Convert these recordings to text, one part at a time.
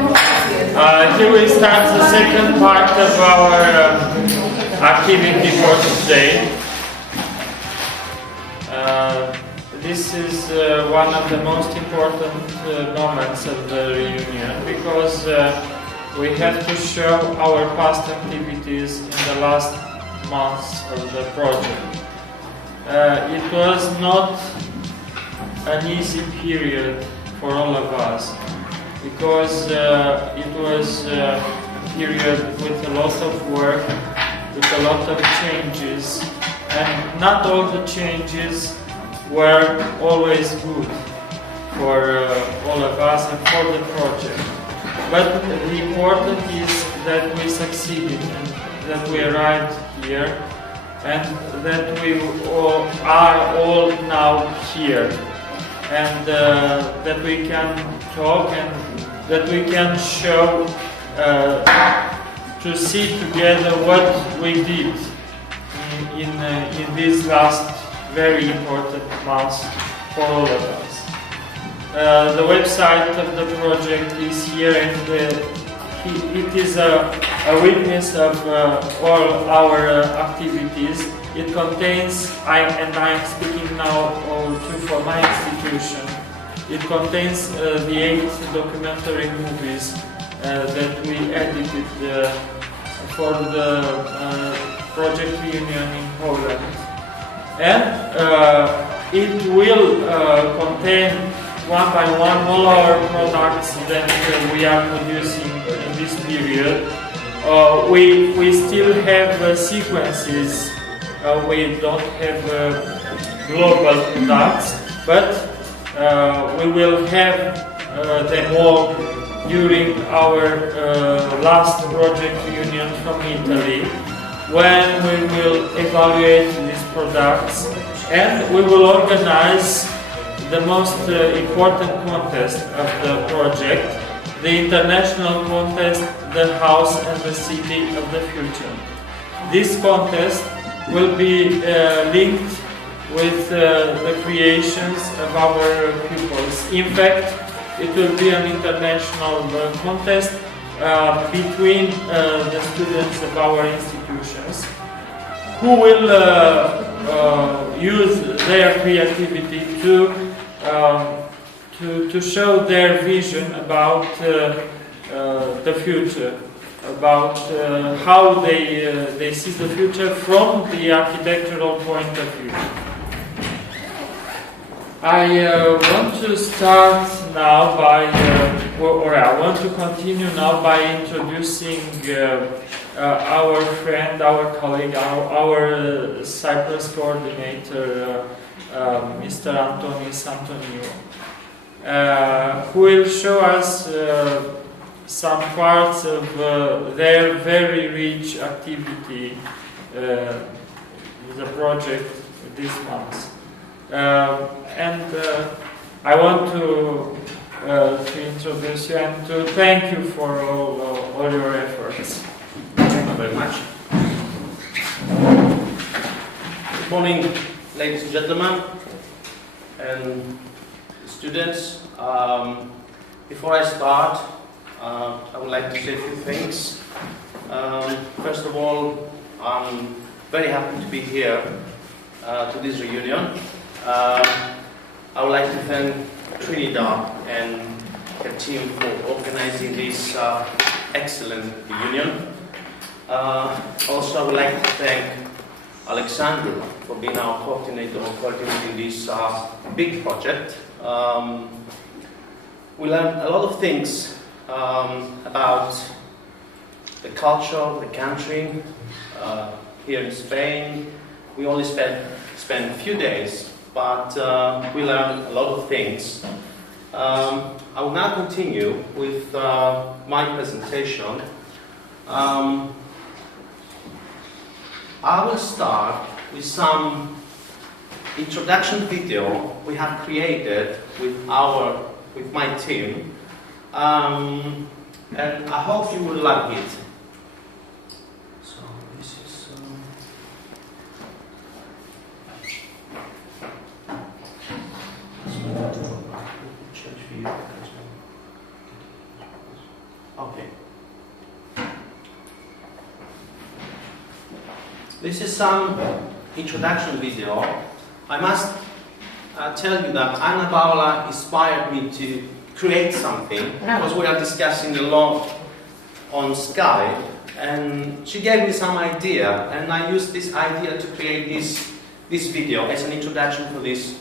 Here we start the second part of our activity for today. This is one of the most important moments of the reunion because we have to show our past activities in the last months of the project. It was not an easy period for all of us because it was a period with a lot of work, with a lot of changes, and not all the changes were always good for all of us and for the project. But the important is that we succeeded and that we arrived here and that we all are all now here and that we can talk and that we can show to see together what we did in these last very important months for all of us. The website of the project is here and it is a witness of all our activities. It contains, and I'm speaking now for my institution, it contains the 8 documentary movies that we edited for the project reunion in Poland. And it will contain one by one all our products that we are producing in this period. We still have sequences. We don't have global products, but we will have them all during our last project reunion from Italy, when we will evaluate these products and we will organize the most important contest of the project, the international contest, the House and the City of the Future. This contest will be linked with the creations of our pupils. In fact, it will be an international contest between the students of our institutions who will use their creativity to show their vision about the future, about how they see the future from the architectural point of view. I want to start now by, or I want to continue now by introducing our friend, our colleague, our Cyprus coordinator, Mr. Antonis Antoniou, who will show us some parts of their very rich activity, the project this month. And I want to introduce you and to thank you for all your efforts. Thank you very much. Good morning, ladies and gentlemen, and students. Before I start, I would like to say a few things. First of all, I'm very happy to be here to this reunion. I would like to thank Trinidad and her team for organizing this excellent reunion. Also, I would like to thank Alexandru for being our coordinator and coordinating this big project. We learned a lot of things about the culture, the country. Here in Spain, we only spent a few days, but we learned a lot of things. I will now continue with my presentation. I will start with some introduction video we have created with my team, and I hope you will like it. So this is Okay. This is some introduction video. I must tell you that Anna Paola inspired me to create something because we are discussing a lot on Skype, and she gave me some idea, and I used this idea to create this video as an introduction for this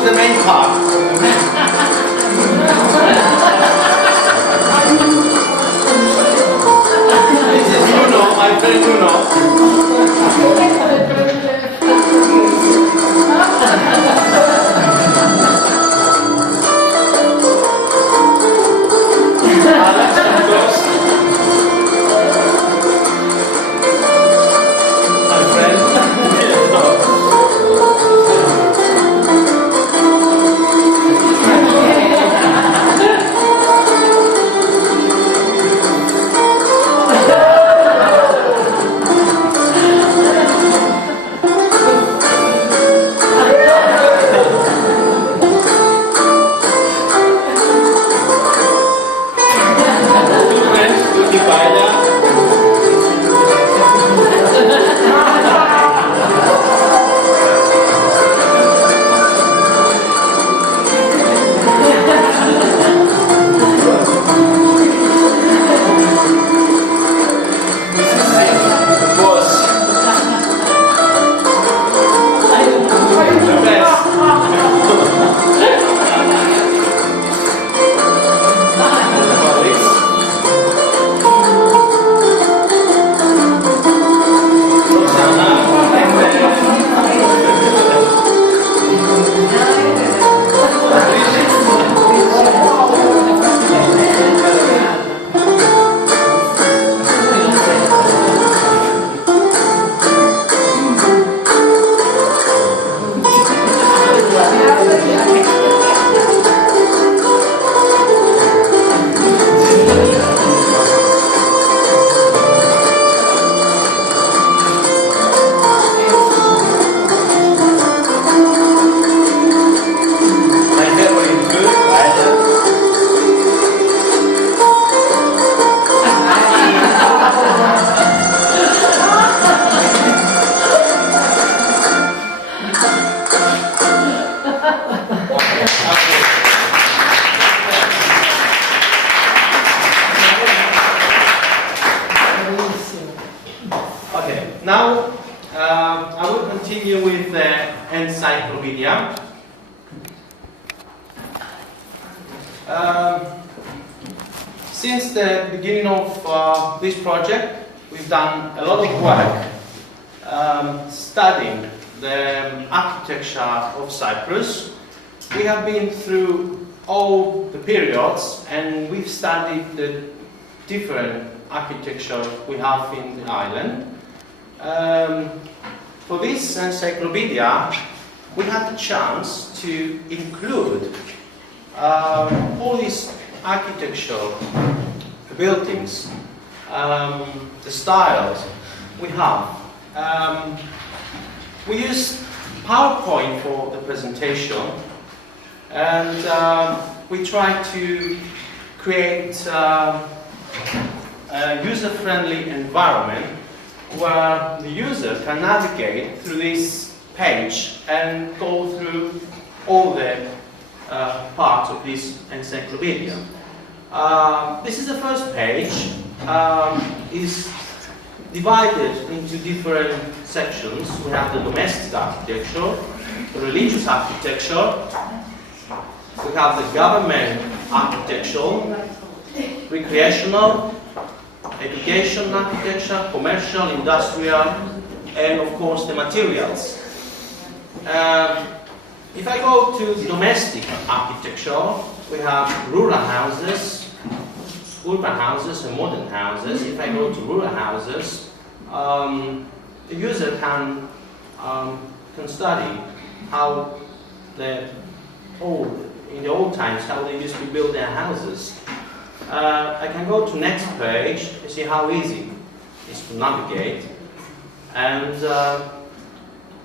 is the main part. This is Bruno, my friend Bruno. Alex, of course. My friend. Now, I will continue with the encyclopedia. Since the beginning of this project, we've done a lot of work studying the architecture of Cyprus. We have been through all the periods and we've studied the different architecture we have in the island. For this encyclopedia, we had the chance to include all these architectural buildings, the styles we have. We used PowerPoint for the presentation, and we tried to create a user-friendly environment where the user can navigate through this page and go through all the parts of this encyclopedia. This is the first page. Is divided into different sections. We have the domestic architecture, the religious architecture, we have the government architecture, recreational, education architecture, commercial, industrial, and of course the materials. If I go to domestic architecture, we have rural houses, urban houses, and modern houses. If I go to rural houses, the user can study how in the old times, how they used to build their houses. I can go to next page and see how easy it is to navigate. And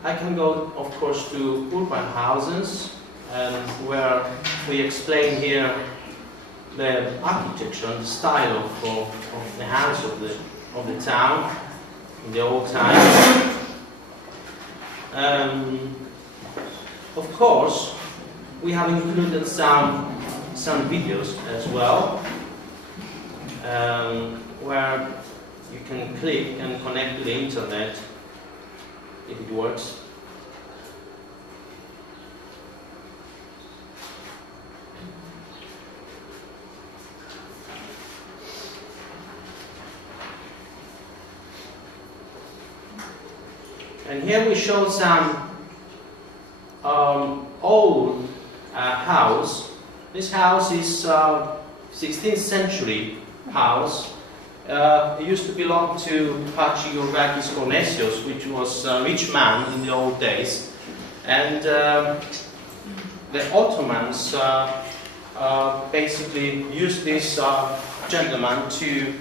I can go, of course, to urban houses, and where we explain here the architecture and the style of the house of the town in the old times. Of course, we have included some videos as well, where you can click and connect to the internet if it works. And here we show some old house. This house is 16th century house. It used to belong to Architeaching Comenius, which was a rich man in the old days. And the Ottomans basically used this gentleman to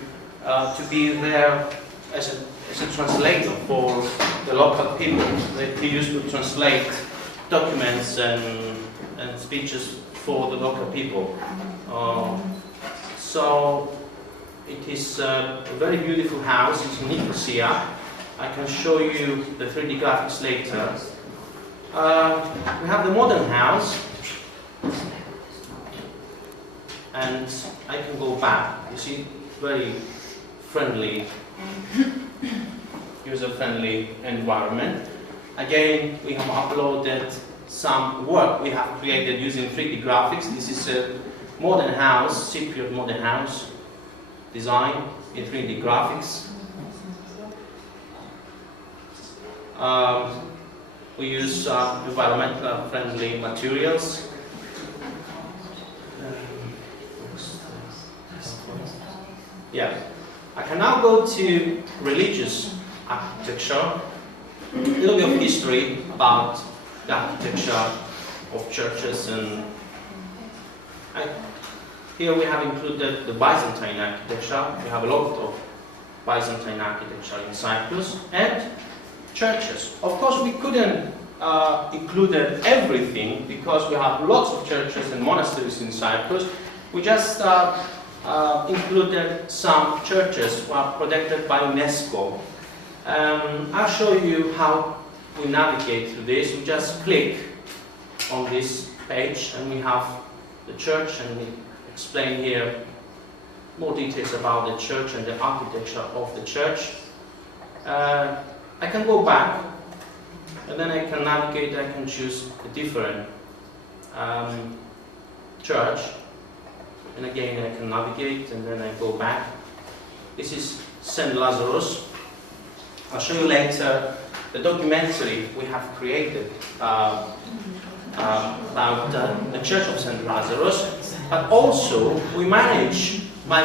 be there as a translator for the local people. He used to translate documents and speeches for the local people. So it is a very beautiful house. It's in Nicosia. I can show you the 3D graphics later. We have the modern house, and I can go back. You see, very friendly, user-friendly environment. Again, we have uploaded some work we have created using 3D graphics. This is a modern house, Cypriot modern house design in 3D graphics. We use environmental friendly materials. Yeah, I can now go to religious architecture. A little bit of history about the architecture of churches, and here we have included the Byzantine architecture. We have a lot of Byzantine architecture in Cyprus, and churches. Of course, we couldn't include everything because we have lots of churches and monasteries in Cyprus. We just included some churches who are protected by UNESCO. I'll show you how we navigate through this. We just click on this page and we have the church, and we explain here more details about the church and the architecture of the church. I can go back and then I can navigate. I can choose a different church, and again I can navigate and then I go back. This is St. Lazarus. I'll show you later the documentary we have created about the Church of St. Lazarus, but also we managed, my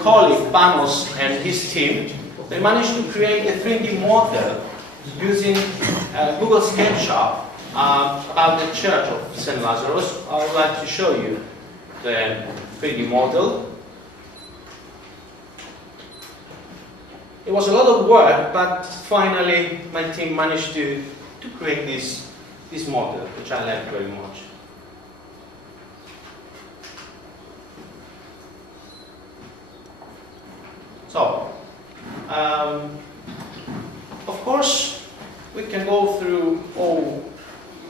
colleague Panos and his team, they managed to create a 3D model using Google SketchUp about the Church of St. Lazarus. I would like to show you the 3D model. It was a lot of work, but finally my team managed to create this model, which I like very much. So, of course, we can go through all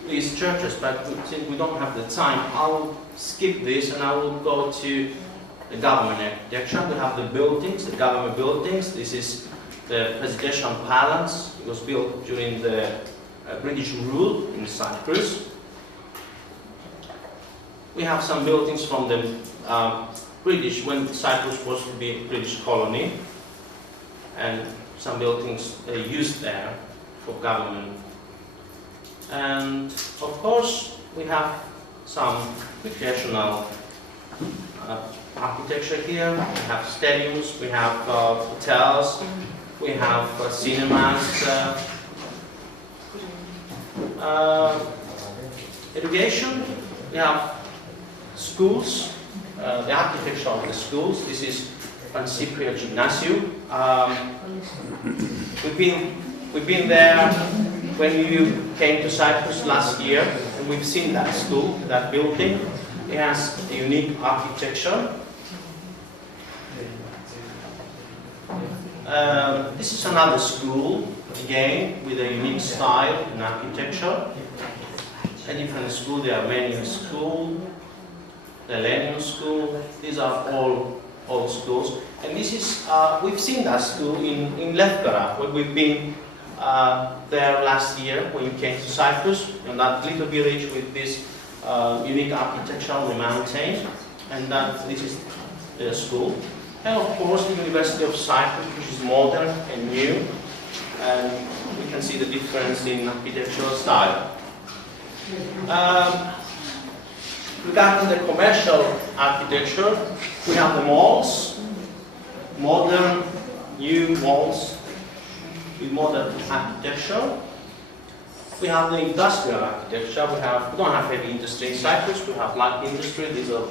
these churches, but since we don't have the time, I'll skip this and I will go to the government architecture. We have the buildings, the government buildings. This is the presidential palace. It was built during the British rule in Cyprus. We have some buildings from the British, when Cyprus was to be a British colony, and some buildings used there for government. And of course, we have some recreational architecture here. We have stadiums, we have hotels, we have cinemas, education. We have schools, the architecture of the schools. This is Cypriot Gymnasium. We've been there when you came to Cyprus last year, and we've seen that school, that building. It has a unique architecture. This is another school, again, with a unique style in architecture. A different school, the Armenian school, the Hellenian school. These are all schools. And this is, we've seen that school in Lefkara, where we've been there last year when you came to Cyprus, and that little village with this unique architecture on the mountain, and this is the school. And of course the University of Cyprus, which is modern and new. and we can see the difference in architectural style. Regarding the commercial architecture, we have the malls, modern, new malls with modern architecture. We have the industrial architecture. We don't have heavy industry in Cyprus. We have light industry. These are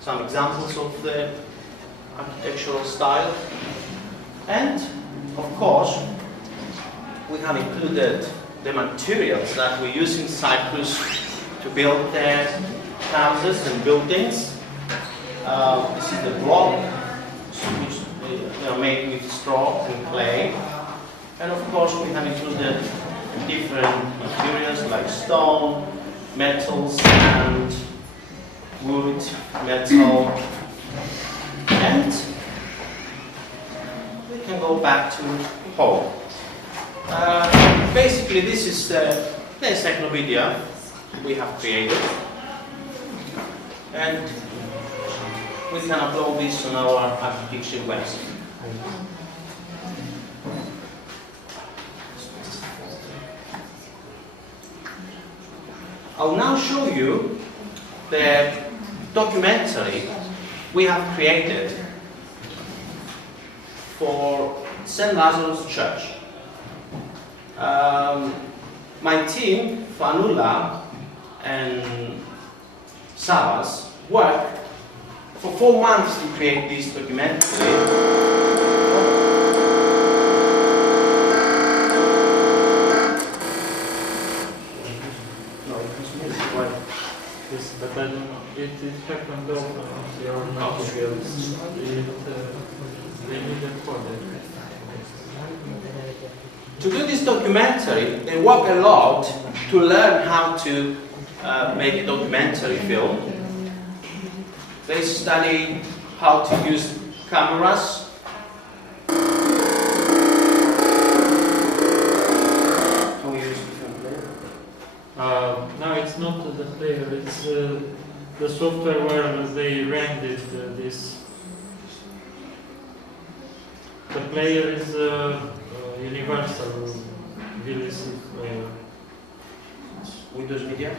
some examples of the architectural style. And of course, we have included the materials that we use in Cyprus to build the houses and buildings. This is the block, which they are made with straw and clay. And of course, we have included different materials like stone, metals, and wood, metal, and we can go back to home. Basically, this is the encyclopedia we have created, and we can upload this on our architecture website. I'll now show you the documentary we have created for St. Lazarus Church. My team, Fanula and Savas, worked for 4 months to create this documentary. Yes, but I don't know. It happened often on your materials. They needed for that. To do this documentary, they work a lot to learn how to make a documentary film. They study how to use cameras. No, it's not the player, it's the software where they rendered this. The player is universal VLC player. Windows Media?